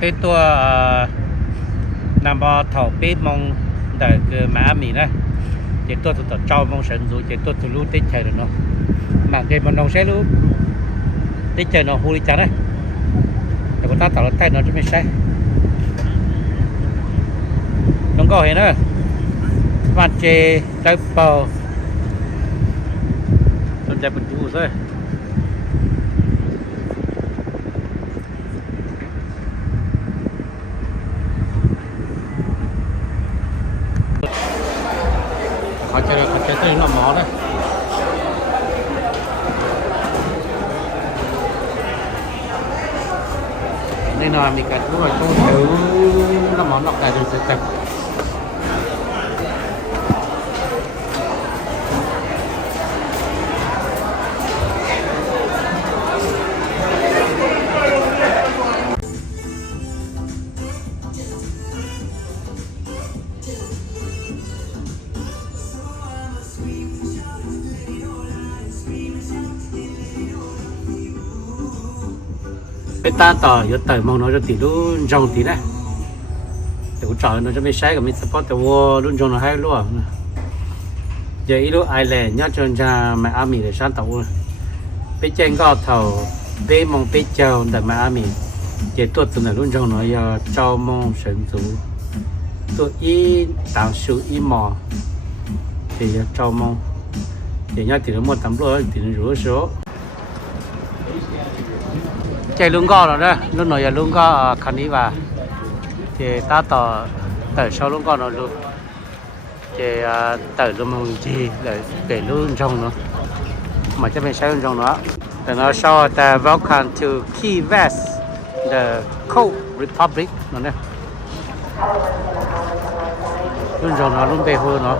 cái tua nằm bò thầu bếp mong để cái má mì này chỉ tua tụt trâu mong sẵn rồi chỉ tua tụt lú tết chơi được nó mà cái món nông sẽ lú tết chơi nó hú đi chả đấy để người ta tạo tay nó cho mình sai không có hiện nữa bạn chơi đai bò con trai bự chú rồi họ chơi tới nó mỏ đấy nên là mình cả lúc rồi tôi thử nó mỏ lọc cả được sẽ cái ta tỏ giờ tờ mong nó cho tỷ luôn rong tí này để cũng chọn nó cho mình sai của mình support từ vô luôn rong nó hay luôn giờ ít lúc ai lẻ nhớ cho ra mẹ ami để sáng tàu bây trên có thầu bé mong bé chờ để mẹ ami giờ tuột từ này luôn rong nó giờ cho mong sử dụng tôi ít tạo sự ít mò thì cho mong thì nhớ thì nó một tấm lúa thì nó rửa số chạy luôn co rồi đó lúc nào giờ luôn co khăn đi vào thì ta tỏ tờ sau luôn co nó luôn thì tờ luôn mong gì để luôn trong nó mà cho mình sẽ luôn trong nó thì nó sau the welcome to Key West the Cold Republic nó nè luôn trong nó luôn bề hơn nó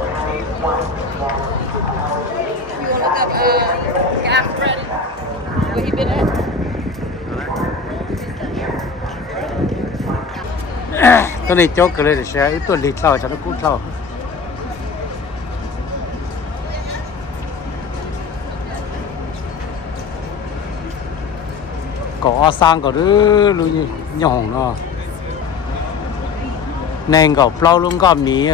tôi này cho cái này sẽ ít tuần lịch sau cho nó cũng sau có sang có đứa luôn nhỏ nó nên có plau luôn có mì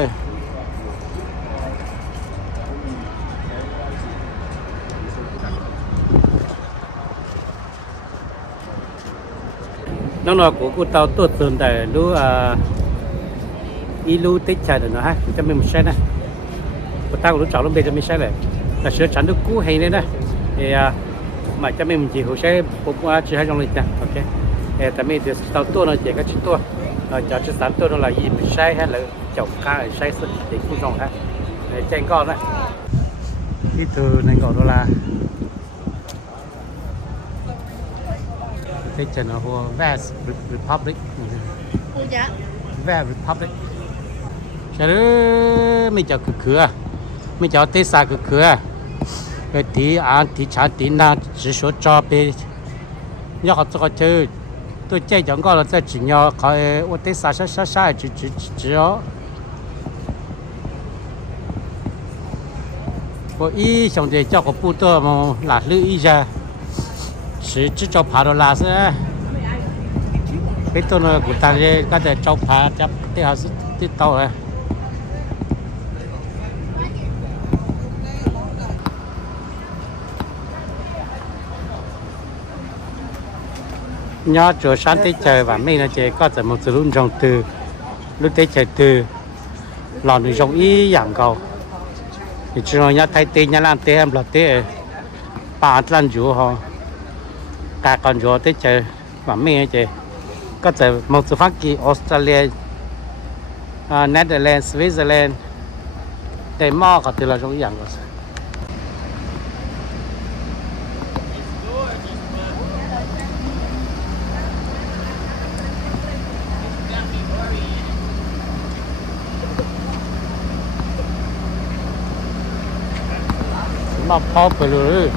nó nói của tao tuột tồn tại lú lú tết chạy được nó ha cho mình một xe này của tao cũng chọn luôn bây giờ mình xe này là sửa chắn được cũ hay đấy thì mà cho mình chỉ hồ xe cũng chỉ hai trong lịch nè ok tại mình từ tao tua nó chỉ có chín tua rồi cho chiếc tám tua nó là gì mình xe hay là chậu cá xe sợi để cũng rong ha để tranh con đấy cái từ này gọi đó là tết chạy nó của West Republic West Republic chả đứa mình chào cửa cửa mình chào tết xa cửa cửa cái tí ăn tí chả tí na chỉ số cho bé nhớ họ cho chơi tôi chơi chẳng có là tôi chỉ nhớ khỏi ô tết xa chỉ đó có ý xong thì cho có bút tôi mà là lưu ý ra chỉ cho phá đồ là sẽ cái tôi nói của ta đây có thể cho phá chấp thì họ sẽ tiếp tàu này nhớ chỗ sáng tết trời và mình là chỉ có thể một sự luôn trồng từ lúc tết trời từ lòn được trồng ý dạng cầu thì chúng nó thay tê nhà làm tê em là tê bà ăn rượu họ cả con rùa tết trời và mình chị có thể một số phát kỳ Australia, Netherlands, Switzerland, Denmark có thể là trong dạng rồi. mà phao phải rồi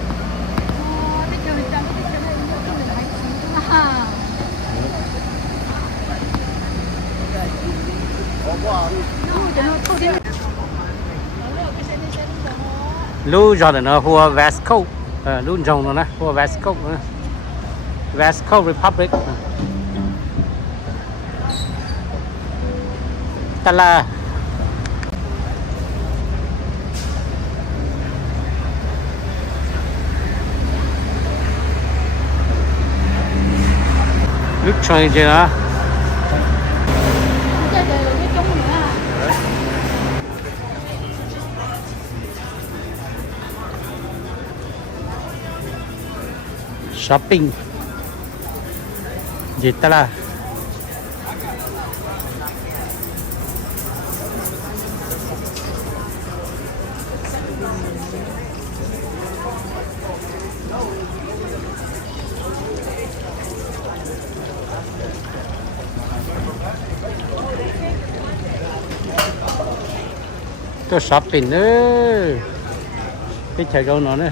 lu giờ nó hoa West Coast lu trồng nó nè hoa West Coast nữa West Coast Republic ta là nước chơi chưa đó shopping gì ta là tôi shopping nữa cái chạy câu nó nữa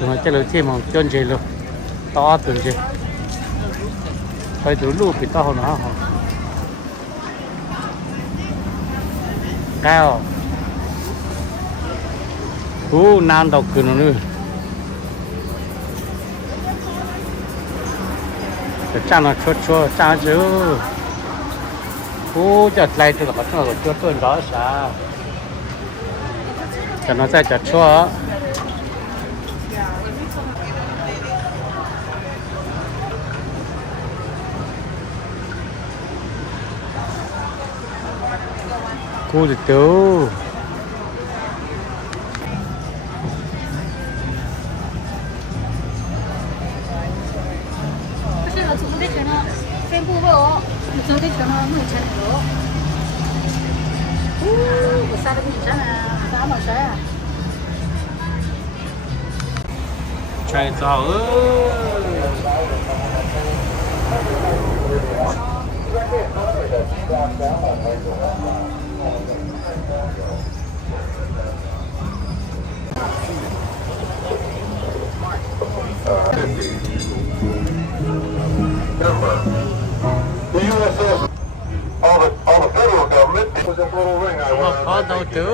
tụi nó chơi lối chim mà chơi gì luôn to từ gì phải đủ lụp bị to hơn nó hả cao nan độc cứ nó nữa cái cha nó chua cha chứ chợt lại từ là nó chua tôi rõ sao cho nó sẽ chợt chua cô được đâu chạy tàu all the federal government was this little ring I went có đâu chứ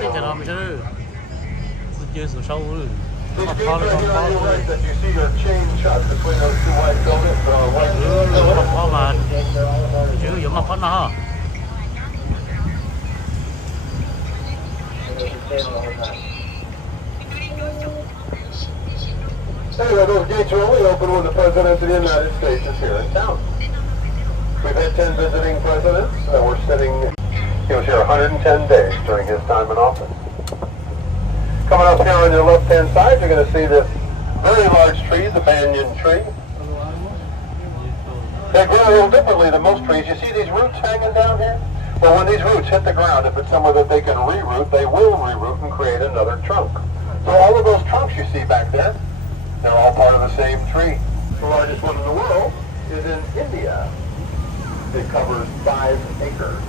đi chợ làm chứ chưa sổ sâu rồi These gates right here on your right that you see are chain shot between those two white buildings, white buildings. có mà chứ giống mà có nó Anyway, those gates are only open when the President of the United States is here in town. We've had 10 visiting presidents, and we're sitting, he was here 110 days during his time in office. Coming up here on your left-hand side, you're going to see this very large tree, the banyan tree. They grow a little differently than most trees. You see these roots hanging down here? Well, when these roots hit the ground, if it's somewhere that they can reroot, they will reroot and create another trunk. So all of those trunks you see back there, they're all part of the same tree. The largest one in the world is in India. It covers 5 acres.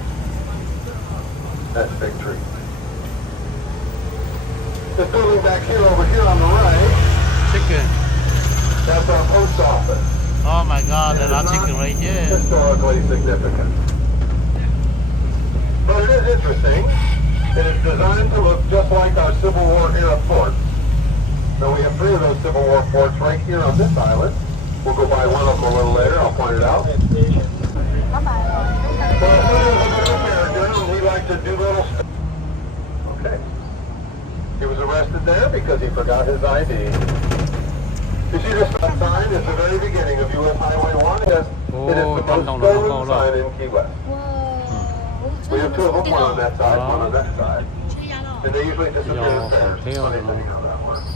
That's a big tree. This building back here, over here on the right, chicken that's our post office. oh my god there's a chicken right here Historically significant. But it is interesting. It is designed to look just like our Civil War era fort. So we have 3 of those Civil War forts right here on this island. We'll go by one of them a little later. I'll point it out. Well, he liked to do little stuff. Okay. He was arrested there because he forgot his ID. You see this sign is the very beginning of U.S. Highway 1. It is the most stolen sign in Key West. We have 2 of them, one on that side, one on that side. And they usually disappear in pairs. Funny thing how that works.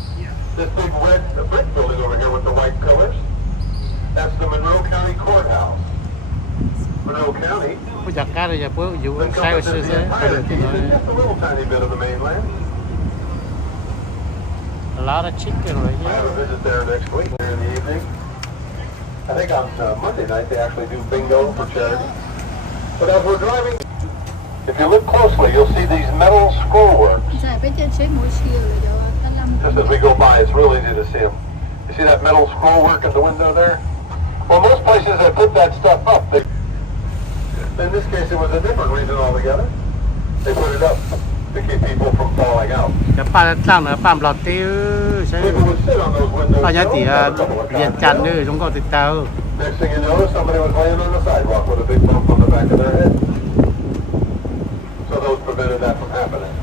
This big red brick building over here with the white pillars, that's the Monroe County Courthouse. Monroe County encompasses the entire state, just a little tiny bit of the mainland. A lot of chicken right I have a here. visit there next week in the evening. I think on Monday night they actually do bingo for charity. But as we're driving, if you look closely, you'll see these metal scrollworks. Just as we go by, it's real easy to see them. You see that metal scrollwork in the window there? Well, most places they put that stuff up. In this case, it was a different reason altogether. They put it up to keep people from falling out. Cái pa trang nữa pa lọt tiêu sẽ People would sit on those windows. pa giá tỷ have a couple of Việt cocktails. chăn nữa chúng có thịt tao. Next thing you know, somebody was laying on the sidewalk with a big bump on the back of their head. So those prevented that from happening.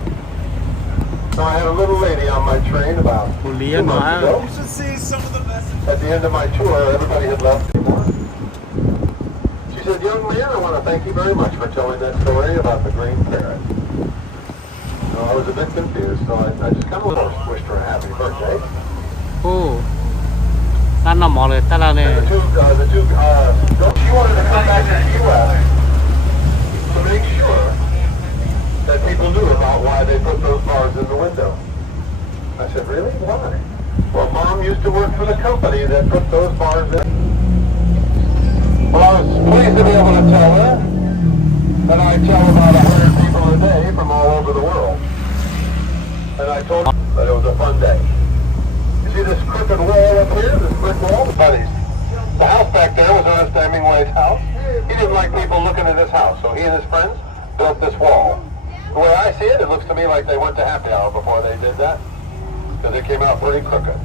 Now I had a little lady on my train about 2 months ago. You should see some of the messages. At the end of my tour, everybody had left anymore. She said, "Young man, I want to thank you very much for telling that story about the green parrot." So I was a bit confused, so I just kind of wished her a happy birthday. Ô, ăn nó mỏ rồi ta là And này. she wanted to come back to the U.S. to make sure that people knew about why they put those bars in the window. I said, really? Why? Well, Mom used to work for the company that put those bars in. Well, I was pleased to be able to tell her that I tell about 100 people a day from all over the world. And I told her that it was a fun day. You see this crooked wall up here, this brick wall? Buddies. The house back there was Ernest Hemingway's house. He didn't like people looking at his house, so he and his friends built this wall. The way I see it, it looks to me like they went to happy hour before they did that, because it came out pretty crooked.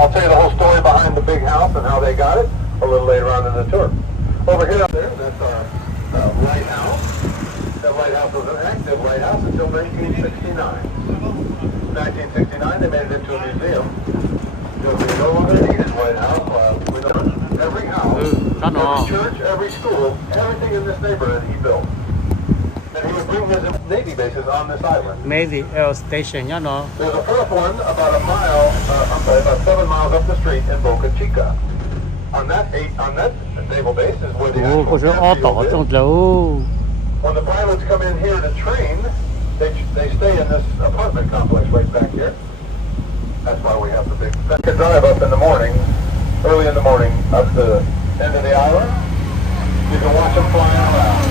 I'll tell you the whole story behind the big house and how they got it a little later on in the tour. Over here up there, that's our lighthouse. That lighthouse was an active lighthouse until 1969. In 1969, they made it into a museum. Because we no longer needed White House. We know every house, every church, every school, everything in this neighborhood he built. And he would bring his Navy bases on this island. Navy Air Station nhá nó. There's a fourth one about about 7 miles up the street in Boca Chica. On that naval base is where the Ô, có actual chỗ ó tỏ airfield is. trong lâu. When the pilots come in here to train, they stay in this apartment complex right back here. That's why we have the big... I could drive up in the morning, early in the morning, up to the end of the island. You can watch them flying around.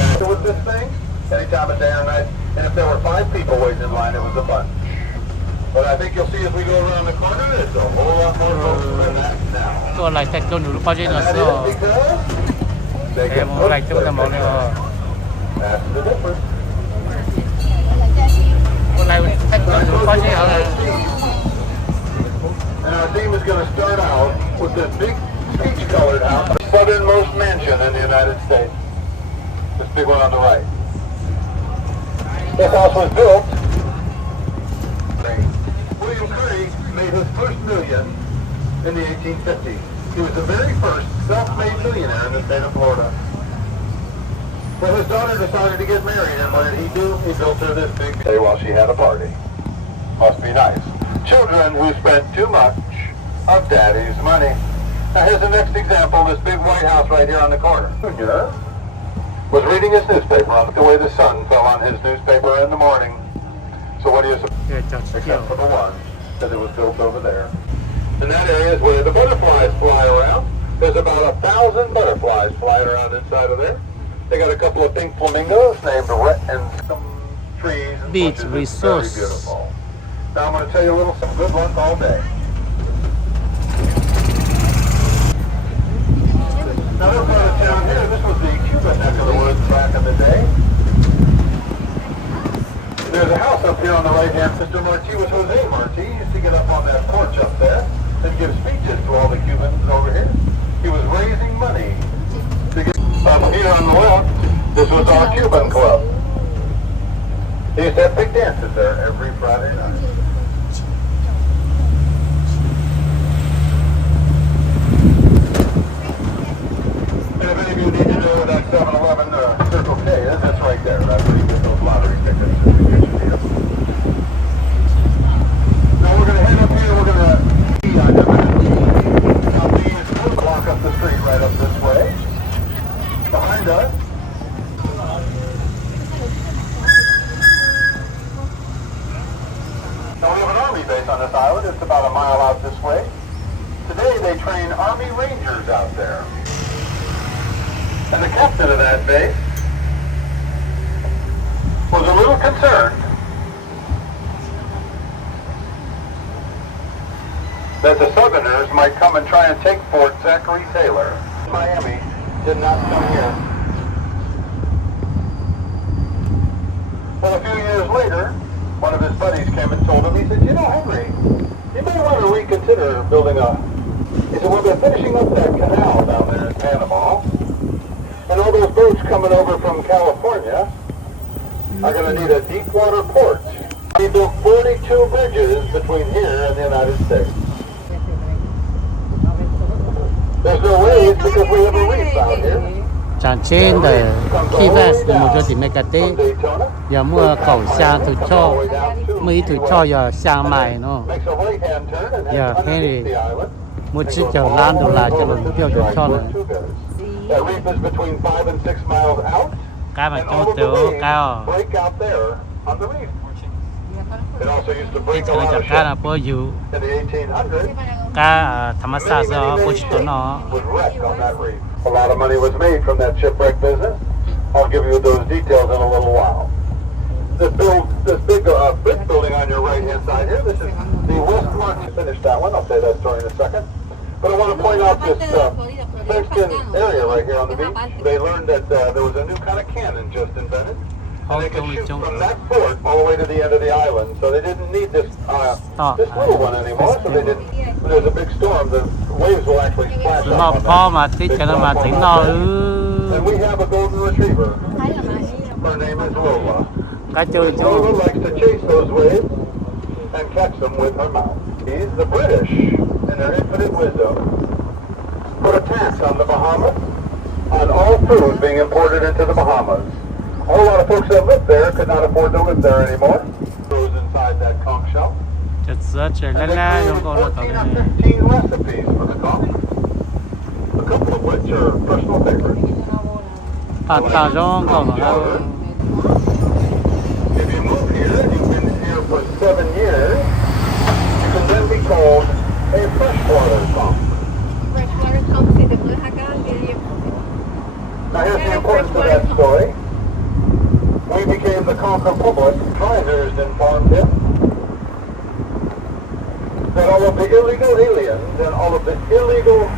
And with this thing, any time of day or night, and if there were 5 people waiting in line, it was a bunch. But I think you'll see as we go around the corner, there's a whole lot more folks than that now. Tôi lại thạch luôn đủ bao nhiêu And là that sao? is because they Em can muốn lại post chúng ta món their này. pictures. That's the difference. Tôi lại thạch luôn đủ bao nhiêu là. And our theme is going to start out with this big peach-colored house, the southernmost mansion in the United States. This big one on the right. This house was built. William Curry made his first million in the 1850s. He was the very first self-made millionaire in the state of Florida. Well, his daughter decided to get married, and what did he do? He built her this big day while she had a party. Must be nice. Children who spent too much of daddy's money. Now here's the next example, this big White House right here on the corner. Junior was reading his newspaper on the way the sun fell on his newspaper in the morning. So what do you suppose? Except for the one that it was built over there. And that area is where the butterflies fly around. There's about 1,000 butterflies flying around inside of there. They got a couple of pink flamingos named Rhett and some trees and Beach bushes. It's resource. very beautiful. Now I'm going to tell you a little some good luck all day. Now this part of town here, this was the Cuban neck of the woods back in the day. There's a house up here on the right hand. Mr. Marti was Jose Marti. He used to get up on that porch up there and give speeches to all the Cubans over here. He was raising money to get up here on the left. This was our Cuban club. They used to have big dances there every Friday night. And if any of you need to know where that 7-Eleven Circle K is, that's right there. That's where you get those lottery tickets in the kitchen here. Now we're going to head up here. We're going to see on the east block up the street right up this way. Behind us. It's about a mile out this way. Today they train Army Rangers out there. And the captain of that base was a little concerned that the Southerners might come and try and take Fort Zachary Taylor. Miami did not come here. Well, a few years later, one of his buddies came and told him, he said, you know, Henry, you may want to reconsider building a... He said, well, they're finishing up that canal down there in Panama, and all those boats coming over from California are going to need a deep water port. He built 42 bridges between here and the United States. There's no waves because we have a reef out here. Chẳng trên đời khi về một chỗ thì mấy cái tê giờ mua cầu sang thử cho mấy thử cho giờ sang mày nó giờ thế thì mua chiếc chờ lan đồ là cho lần tiêu cho này cái mà cho tiêu cao cái cái là bữa dụ cái tham gia do bữa chiều nó A lot of money was made from that shipwreck business. I'll give you those details in a little while. This big brick building on your right-hand side here, this is the West March. Finish that one. I'll say that story in a second. But I want to point out this fenced-in area right here on the beach. They learned that there was a new kind of cannon just invented. And they could shoot from that fort all the way to the end of the island. So they didn't need this little one anymore. So they didn't. When there's a big storm, the waves will actually splash up on that. And we have a golden retriever. Her name is Lola. Lola likes to chase those waves and catch them with her mouth. The British, in their infinite wisdom, put a tax on the Bahamas on all food being imported into the Bahamas. A whole lot of folks that lived there could not afford to live there anymore. Those inside that conch shell. And they created 14 or 15 recipes for the conch. A couple of which are personal favorites. If you move here and you've been here for 7 years, you can then be called a freshwater conch. Freshwater conch, si te puedes acá, now here's the importance of that story. We became the Conch Republic. Advisors informed him that all of the illegal aliens and all of the illegal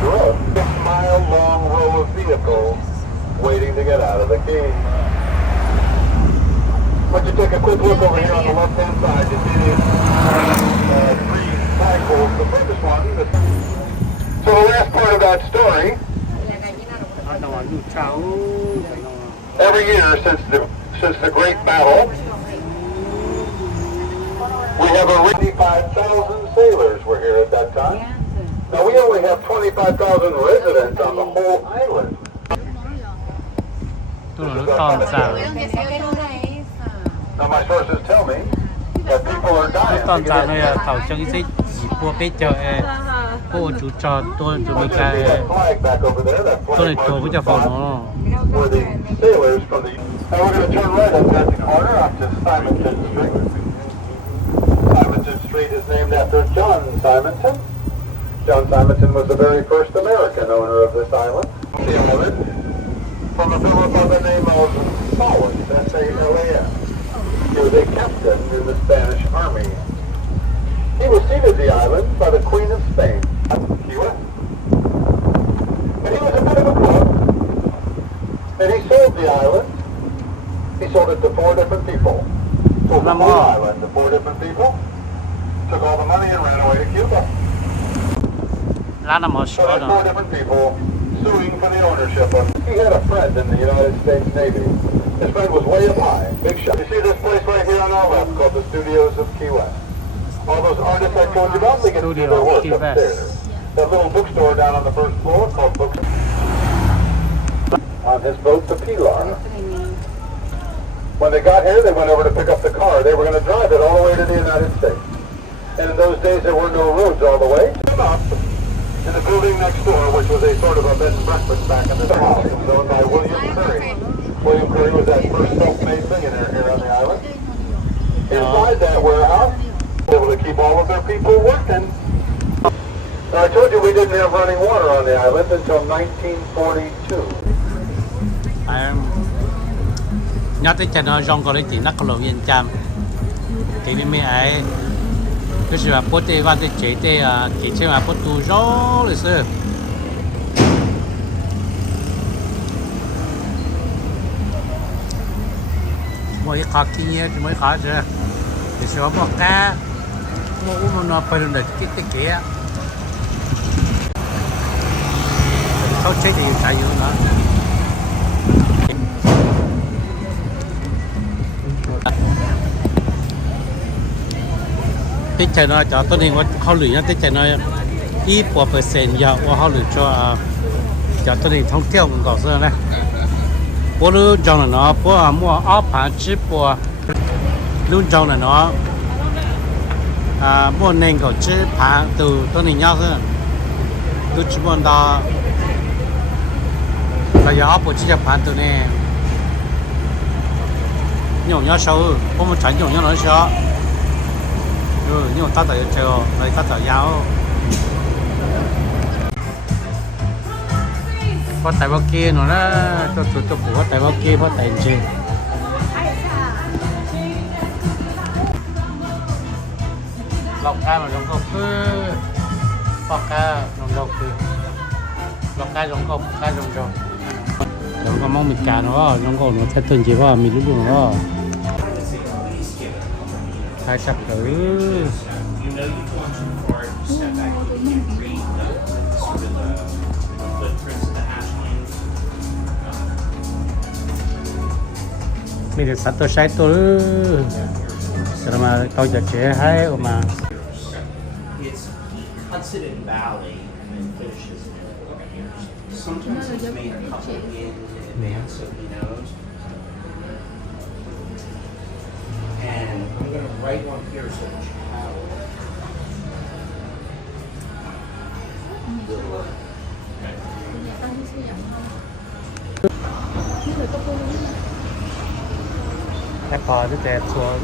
drugs, 6-mile-long row of vehicles waiting to get out of the key. But you take a quick look over here on the left-hand side, you see these 3 flagpoles. The furthest one. So the last part of that story. Every year since the Great Battle, we have 25,000 sailors were here at that time. Now we only have 25,000 residents on the whole island. Now my sources tell me that people are dying. Cô chú cho tôi cho mình cái tôi này tôi với cho phòng nó Were the sailors from the... Now we're going to turn right up at the corner up to Simonton Street. Simonton Street is named after John Simonton. John Simonton was the very first American owner of this island. The island from a fellow by the name of Salas, S-A-L-A-S. He was a captain in the Spanish Army. He was ceded the island by the Queen of Spain, Key West. And he was a bit of a crook. And he sold the island. He sold it to 4 different people. Sold the whole island to 4 different people. Took all the money and ran away to Cuba. So there's 4 different people suing for the ownership of it. He had a friend in the United States Navy. His friend was way up high, big shot. You see this place right here on our left called the Studios of Key West. All those artists I told you about, they get to do their work upstairs. That little bookstore down on the first floor called Books. On his boat, the Pilar. When they got here, they went over to pick up the car. They were going to drive it all the way to the United States. And in those days, there were no roads all the way. Up in the building next door, which was a sort of a bed and breakfast back in the house, it was owned by William Curry. William Curry was that first self-made millionaire here on the island. Inside that warehouse, they were able to keep all of their people working. I told you we didn't have running water on the island until 1942. nhớ tới chân nó rong có lấy tiền nát có lồng yên chăm thì mình ấy cái gì mà bố tê van tê chế tê chỉ chơi mà bố tu rõ rồi xưa mỗi khó kinh nghiệm thì mới khó chứ thì số bỏ cá mua nó phải được cái kia sau chế thì chạy vô nó tích chạy nó cho tôi nên họ lười nó tích chạy nó ít bộ % giờ họ lười cho tôi nên thông tiêu cũng có rồi này bố luôn trong là nó bố mua áo phản chỉ bố luôn trong là nó mua nên có chỉ phản từ tôi nên nhau thôi tôi chỉ muốn đó là giờ áo bố chỉ phản từ này nhiều nhau sâu bố muốn tránh nhiều nhau nói sao nhưng mà ta tự chơi rồi ta tự giáo có tại bao kia nó cho tụi có tại bao kia có tại gì lọc ca mà giống cọc cứ bọc ca giống cứ lọc ca giống cọc ca giống có mong mình cả nó giống cọc nó theo tuần chỉ có mình lúc nó hai sắp thử mình được sắp tôi sai tôi rồi mà tôiจะเจ๊ให้ออกมา Sometimes it's made a couple in advance of the nose. And I'm going to write one here so chaws. Cái bò nó đẹp xuống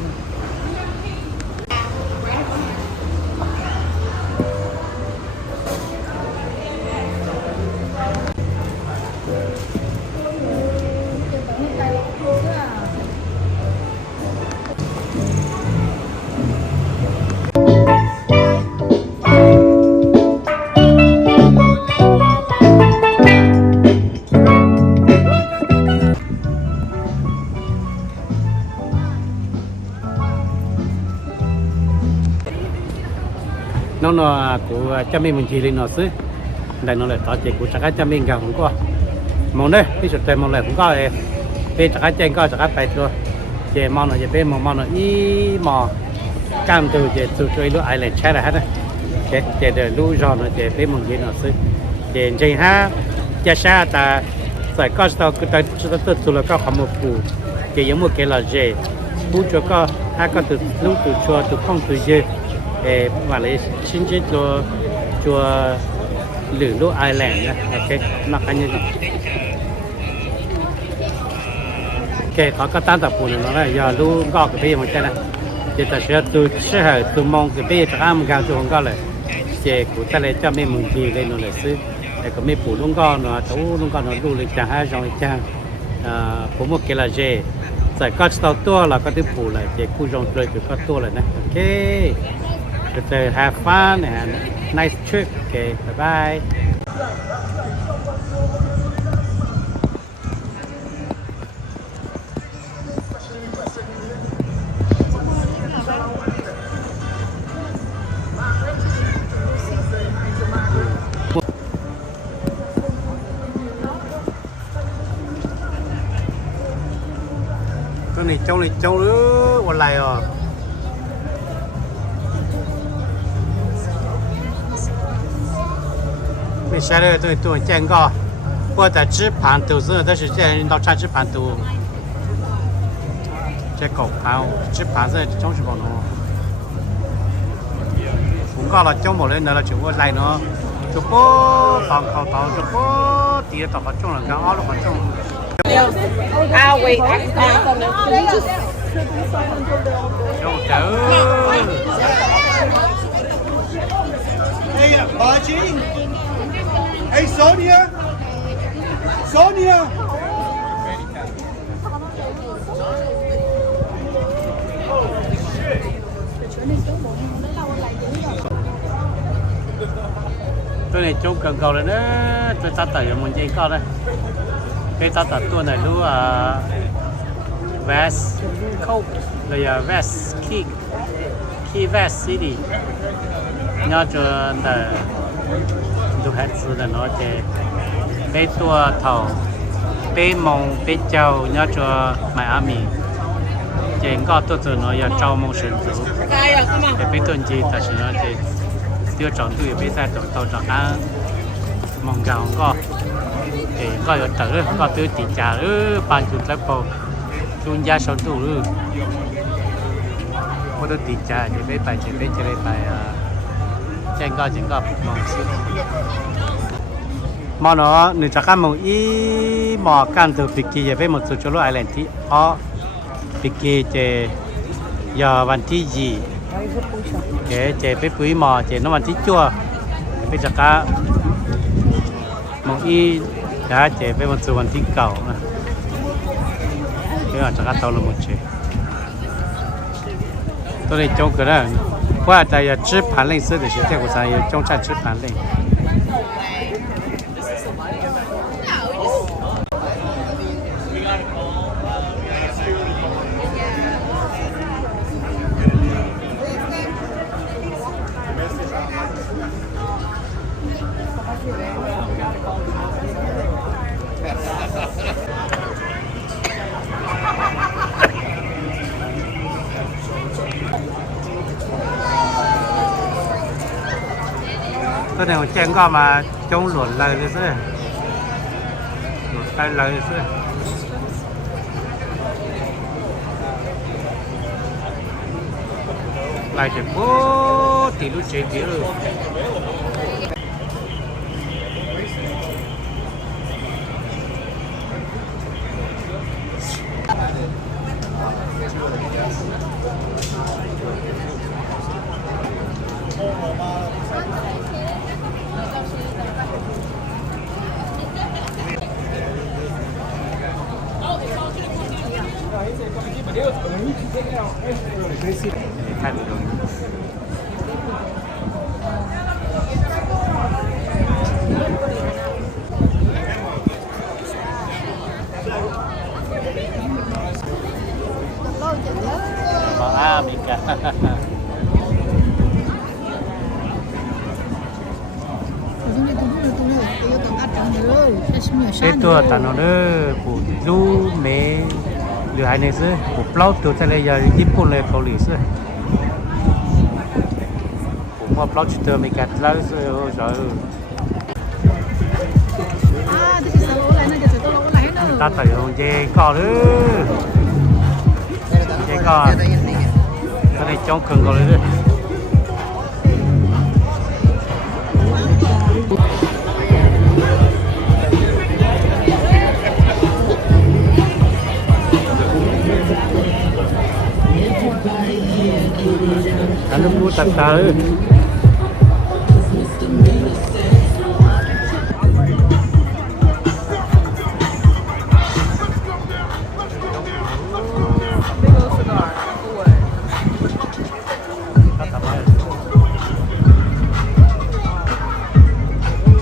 nó của cha mình chỉ lên nó xứ đây nó là tao chỉ của chắc cha mình cả không có mong đây cái sự tiền mong lại cũng có ấy bây chắc trên có chắc phải rồi chỉ mong nó chỉ bên mong nó ý mò cam từ chỉ từ chơi lúc ai lại chơi là hết đấy chỉ để lúc rồi nó chỉ bên mong gì nó xứ chỉ chơi ha cha sa ta phải có tao cứ tao là có không một phụ chỉ giống một cái là gì phụ cho có hai có từ lúc từ chua từ không từ gì và lấy xin chết cho lửa lúa Ireland nha, ok, nó cái như vậy. Ok, có cái tan tập phụ này nó là giờ lúa có cái bia một cái này, thì ta sẽ sẽ hỏi từ mong cái bia cho ăn gạo cho không có lại, thì của ta lấy cho mình mừng gì lên nó lại xứ, để có mấy phụ lúa con nó tấu lúa con nó lúa lên chả hai rong lên chả, phụ một cái là gì, giải có tàu tua là có thứ phụ lại, thì khu rong chơi thì có tua lại này, ok. So have fun and nice trip. Okay, bye bye. Cái này trâu nữa, còn lại rồi. mình现在都见过，或者纸盘都是，但是现在到产纸盘都，这狗盘纸盘是总是不弄。ผมก็เราเจ้าหมดเลยนะเราถือว่าไรเนาะจุ๊บตอนเขาตอนจุ๊บตีต่อเขาจ้องหลังกันอ้อแล้วเขาจ้อง I'll wait. I canจ้องเจอ Hey, Margie. Hey, Sonia. Sonia. Tôi này trông cần cầu rồi đó, tôi ta tẩy một dây cao đây. Cái ta tẩy tôi này lúc vest coat rồi vest key vest gì đi, nhớ cho là tôi hết sự là nói về cái tua thầu, cái mông cái châu nhớ cho Miami, trên có tôi từ nói là châu mông sinh tử, cái tuần gì ta sẽ nói về tiêu chọn tôi bây giờ tôi chọn ăn mong gạo có thì có ở tử có tiêu tiền trả nữa ban chục lớp bầu chun giá số đủ nữa có tiêu tiền trả thì bây bài chỉ bài trên có mong xí mà nó người chắc ăn mong ý mà can từ việc kia về một số chỗ lo Ireland thì việc kia chỉ giờวันที่gì chế với quý mò chế nó ăn tí chua bây giờ cá mong y đã chế với một số ăn tí cầu bây giờ chắc tao là một chế tôi đây trông cái đó qua tại吃盘类似的是这个啥有中餐吃盘类cái này một chén có mà chống luồn lời đấy chứ luồn tay lời đấy chứ lại thì bố thì lúc chế tí rồi太不容易。Amerika. Cái tua tao nó đó phụ du mẹ lừa hai này chứ phụ plau từ thế này giờ Nhật này Âu Mỹ chứ phụ mua plau chỉ từ mấy cái lâu rồi rồi ta thấy ông dê cò nữa dê cò cái này trong cần cò nữa anh nó mua tạt tờ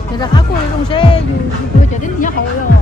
người ta khá cô trong xe dù trở đến nhà hội rồi